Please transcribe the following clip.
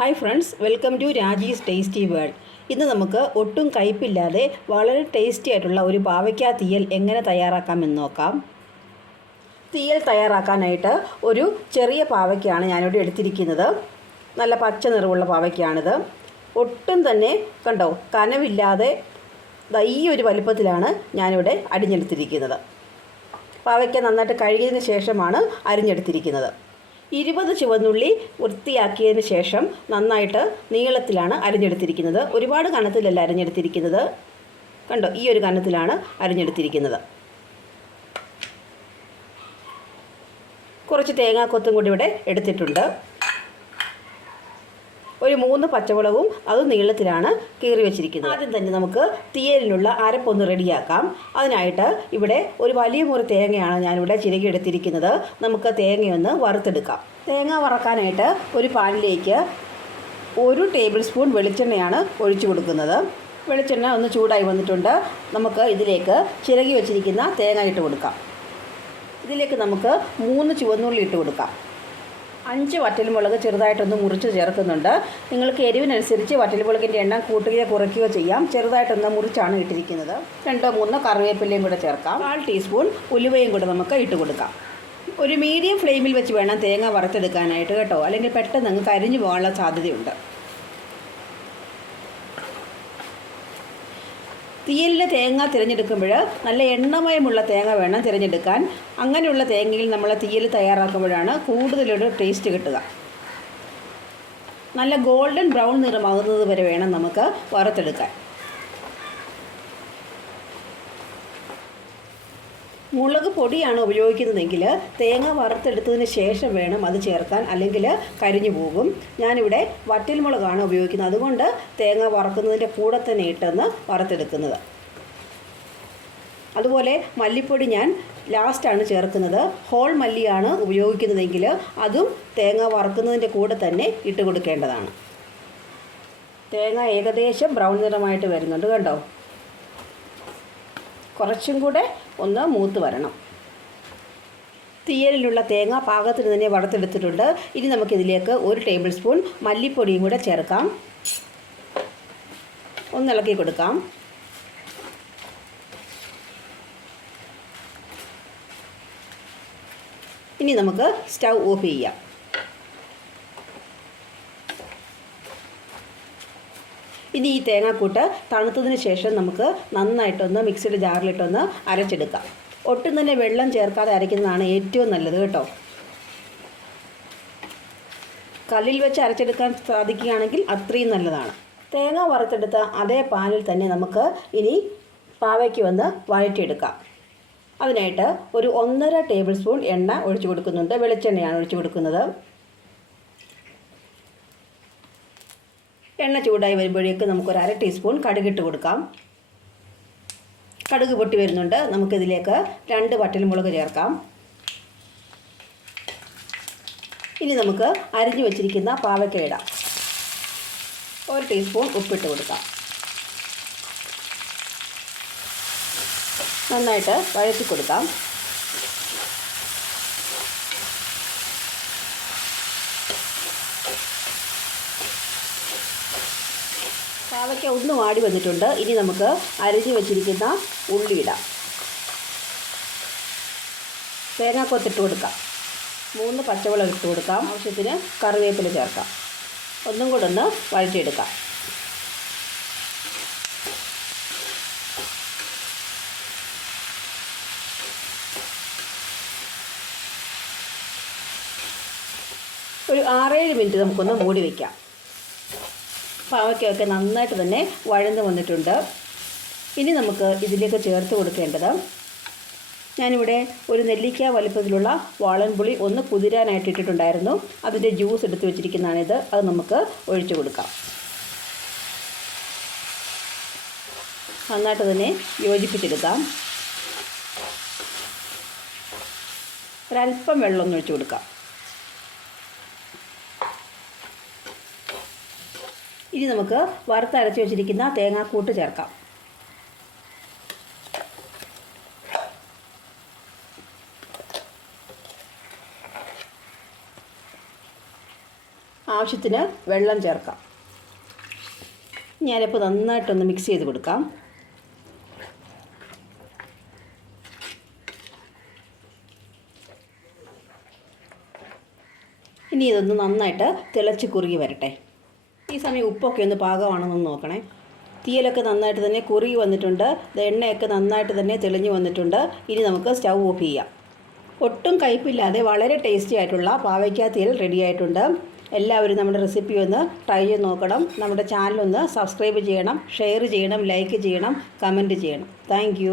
Hi friends welcome to Raji's tasty world ഇന്ന് നമുക്ക് ഒട്ടും കയ്പില്ലാതെ വളരെ ടേസ്റ്റി ആയിട്ടുള്ള ഒരു പാവയ്ക്ക തീയൽ എങ്ങനെ തയ്യാറാക്കാമെന്ന് നോക്കാം. തീയൽ തയ്യാറാക്കാനായിട്ട് ഒരു ചെറിയ പാവയ്ക്കാണ് ഞാനിവിടെ എടുത്തിരിക്കുന്നത്. നല്ല പച്ച നിറവുള്ള പാവയ്ക്കാണിത്. ഒട്ടും തന്നെ കണ്ടോ കനവില്ലാതെ ഈ ഒരു വലിപ്പത്തിലാണ് ഞാനിവിടെ അടിഞ്ഞെടുത്തിരിക്കുന്നത്. പാവയ്ക്ക നന്നായിട്ട് കഴുകിയതിന് ശേഷമാണ് അരിഞ്ഞെടുത്തിരിക്കുന്നത്. ഇരുപത് ചുവന്നുള്ളി വൃത്തിയാക്കിയതിന് ശേഷം നന്നായിട്ട് നീളത്തിലാണ് അരിഞ്ഞെടുത്തിരിക്കുന്നത്. ഒരുപാട് കനത്തിലല്ല അരിഞ്ഞെടുത്തിരിക്കുന്നത്. കണ്ടോ ഈ ഒരു കനത്തിലാണ് അരിഞ്ഞെടുത്തിരിക്കുന്നത്. കുറച്ച് തേങ്ങാക്കൊത്തും കൂടി ഇവിടെ എടുത്തിട്ടുണ്ട്. ഒരു മൂന്ന് പച്ചമുളകും അത് നീളത്തിലാണ് കീറി വെച്ചിരിക്കുന്നത്. ആദ്യം തന്നെ നമുക്ക് തീയലിനുള്ള അരപ്പൊന്ന് റെഡിയാക്കാം. അതിനായിട്ട് ഇവിടെ ഒരു വലിയ മുറി തേങ്ങയാണ് ഞാനിവിടെ ചിരകിയെടുത്തിരിക്കുന്നത് നമുക്ക് തേങ്ങയൊന്ന് വറുത്തെടുക്കാം. തേങ്ങ വറക്കാനായിട്ട് ഒരു പാനിലേക്ക് ഒരു ടേബിൾ സ്പൂൺ വെളിച്ചെണ്ണയാണ് ഒഴിച്ചു കൊടുക്കുന്നത്. വെളിച്ചെണ്ണ ഒന്ന് ചൂടായി വന്നിട്ടുണ്ട്. നമുക്ക് ഇതിലേക്ക് ചിരകി വെച്ചിരിക്കുന്ന തേങ്ങ ഇട്ട് കൊടുക്കാം. ഇതിലേക്ക് നമുക്ക് മൂന്ന് ചുവന്നുള്ളി ഇട്ട് കൊടുക്കാം. അഞ്ച് വറ്റൽമുളക് ചെറുതായിട്ടൊന്ന് മുറിച്ച് ചേർക്കുന്നുണ്ട്. നിങ്ങൾക്ക് എരിവിനനുസരിച്ച് വറ്റൽമുളകിന്റെ എണ്ണം കൂട്ടുകയോ കുറയ്ക്കുകയോ ചെയ്യാം. ചെറുതായിട്ടൊന്ന് മുറിച്ചാണ് ഇട്ടിരിക്കുന്നത്. രണ്ടോ മൂന്നോ കറിവേപ്പിലയും കൂടെ ചേർക്കാം. കാൽ ടീസ്പൂൺ ഉലുവയും കൂടെ നമുക്ക് ഇട്ട് കൊടുക്കാം. ഒരു മീഡിയം ഫ്ലെയിമിൽ വെച്ച് വേണം തേങ്ങ വറുത്തെടുക്കാനായിട്ട് കേട്ടോ. അല്ലെങ്കിൽ പെട്ടെന്ന് അങ്ങ് കരിഞ്ഞു പോകാനുള്ള സാധ്യതയുണ്ട്. തീയലിലെ തേങ്ങ തിരഞ്ഞെടുക്കുമ്പോൾ നല്ല എണ്ണമയമുള്ള തേങ്ങ വേണം തിരഞ്ഞെടുക്കാൻ. അങ്ങനെയുള്ള തേങ്ങയിൽ നമ്മൾ തീയൽ തയ്യാറാക്കുമ്പോഴാണ് കൂടുതലൊരു ടേസ്റ്റ് കിട്ടുക. നല്ല ഗോൾഡൻ ബ്രൗൺ നിറമാകുന്നത് വരെ വേണം നമുക്ക് വറുത്തെടുക്കാൻ. മുളക് പൊടിയാണ് ഉപയോഗിക്കുന്നതെങ്കിൽ തേങ്ങ വറുത്തെടുത്തതിന് ശേഷം വേണം അത് ചേർക്കാൻ. അല്ലെങ്കിൽ കരിഞ്ഞു പോകും. ഞാനിവിടെ വറ്റൽ മുളകാണ് ഉപയോഗിക്കുന്നത്. അതുകൊണ്ട് തേങ്ങ വറുക്കുന്നതിന്റെ കൂടെ തന്നെ ഇട്ടെന്ന് വറുത്തെടുക്കുന്നത്. അതുപോലെ മല്ലിപ്പൊടി ഞാൻ ലാസ്റ്റാണ് ചേർക്കുന്നത്. ഹോൾ മല്ലിയാണ് ഉപയോഗിക്കുന്നതെങ്കിൽ അതും തേങ്ങ വറുക്കുന്നതിന്റെ കൂടെ തന്നെ ഇട്ട് കൊടുക്കേണ്ടതാണ്. തേങ്ങ ഏകദേശം ബ്രൗൺ നിറമായിട്ട് വരുന്നുണ്ട് കണ്ടോ? കുറച്ചും കൂടെ ഒന്ന് മൂത്ത് വരണം. തീയലിലുള്ള തേങ്ങ പാകത്തിന് തന്നെ വറുത്തെടുത്തിട്ടുണ്ട്. ഇനി നമുക്കിതിലേക്ക് ഒരു ടേബിൾ സ്പൂൺ മല്ലിപ്പൊടിയും കൂടെ ചേർക്കാം. ഒന്നിളക്കി കൊടുക്കാം. ഇനി നമുക്ക് സ്റ്റൗ ഓഫ് ചെയ്യാം. ഇനി ഈ തേങ്ങാക്കൂട്ട് തണുത്തതിന് ശേഷം നമുക്ക് നന്നായിട്ടൊന്ന് മിക്സിയുടെ ജാറിലിട്ടൊന്ന് അരച്ചെടുക്കാം. ഒട്ടും തന്നെ വെള്ളം ചേർക്കാതെ അരയ്ക്കുന്നതാണ് ഏറ്റവും നല്ലത് കേട്ടോ. കല്ലിൽ വെച്ച് അരച്ചെടുക്കാൻ സാധിക്കുകയാണെങ്കിൽ അത്രയും നല്ലതാണ്. തേങ്ങ വറുത്തെടുത്ത അതേ പാനിൽ തന്നെ നമുക്ക് ഇനി പാവയ്ക്ക് വന്ന് വഴറ്റിയെടുക്കാം. അതിനായിട്ട് ഒരു ഒന്നര ടേബിൾ സ്പൂൺ എണ്ണ ഒഴിച്ചു കൊടുക്കുന്നുണ്ട്. വെളിച്ചെണ്ണയാണ് ഒഴിച്ചു കൊടുക്കുന്നത്. എണ്ണ ചൂടായി വരുമ്പോഴേക്ക് നമുക്കൊരു അര ടീസ്പൂൺ കടുകിട്ട് കൊടുക്കാം. കടുക് പൊട്ടി വരുന്നുണ്ട്. നമുക്കിതിലേക്ക് രണ്ട് വറ്റൽമുളക് ചേർക്കാം. ഇനി നമുക്ക് അരിഞ്ഞു വെച്ചിരിക്കുന്ന പാവയ്ക്ക ഇടാം ഒരു ടീസ്പൂൺ ഉപ്പിട്ട് കൊടുക്കാം. നന്നായിട്ട് വഴറ്റി കൊടുക്കാം. പാവയ്ക്ക ഒന്ന് വാടി വന്നിട്ടുണ്ട്. ഇനി നമുക്ക് അരിഞ്ഞു വെച്ചിരിക്കുന്ന ഉള്ളി ഇടാം. തേങ്ങാക്കൊത്തിട്ട് കൊടുക്കാം. മൂന്ന് പച്ചമുളക് ഇട്ട് കൊടുക്കാം. ആവശ്യത്തിന് കറിവേപ്പില ചേർക്കാം. ഒന്നും കൂടെ ഒന്ന് വഴറ്റിയെടുക്കാം. ഒരു ആറേഴ് മിനിറ്റ് നമുക്കൊന്ന് മൂടി വയ്ക്കാം പാവയ്ക്കൊക്കെ നന്നായിട്ട് തന്നെ വഴന്ന് വന്നിട്ടുണ്ട്. ഇനി നമുക്ക് ഇതിലേക്ക് ചേർത്ത് കൊടുക്കേണ്ടത് ഞാനിവിടെ ഒരു നെല്ലിക്ക വലുപ്പത്തിലുള്ള വാളൻപുളി ഒന്ന് കുതിരാനായിട്ട് ഇട്ടിട്ടുണ്ടായിരുന്നു. അതിന്റെ ജ്യൂസ് എടുത്ത് വെച്ചിരിക്കുന്നതാണിത്. അത് നമുക്ക് ഒഴിച്ചു കൊടുക്കാം. നന്നായിട്ട് തന്നെ യോജിപ്പിച്ചെടുക്കാം. ഒരല്പം വെള്ളം ഒന്ന് ഒഴിച്ചു കൊടുക്കാം. ഇനി നമുക്ക് വറുത്തരച്ച് വെച്ചിരിക്കുന്ന തേങ്ങാക്കൂട്ട് ചേർക്കാം. ആവശ്യത്തിന് വെള്ളം ചേർക്കാം. ഞാനിപ്പോൾ നന്നായിട്ടൊന്ന് മിക്സ് ചെയ്ത് കൊടുക്കാം. ഇനി ഇതൊന്ന് നന്നായിട്ട് തിളച്ച് കുറുകി വരട്ടെ. ഈ സമയം ഉപ്പൊക്കെ ഒന്ന് പാകമാണെന്നൊന്ന് നോക്കണേ. തീയലൊക്കെ നന്നായിട്ട് തന്നെ കുറുകി വന്നിട്ടുണ്ട്. എണ്ണയൊക്കെ നന്നായിട്ട് തന്നെ തെളിഞ്ഞു വന്നിട്ടുണ്ട്. ഇനി നമുക്ക് സ്റ്റൗ ഓഫ് ചെയ്യാം. ഒട്ടും കയ്പില്ലാതെ വളരെ ടേസ്റ്റി ആയിട്ടുള്ള പാവയ്ക്ക തീയൽ റെഡി ആയിട്ടുണ്ട്. എല്ലാവരും നമ്മുടെ റെസിപ്പി ഒന്ന് ട്രൈ ചെയ്ത് നോക്കണം. നമ്മുടെ ചാനൽ ഒന്ന് സബ്സ്ക്രൈബ് ചെയ്യണം ഷെയർ ചെയ്യണം ലൈക്ക് ചെയ്യണം കമന്റ് ചെയ്യണം. താങ്ക്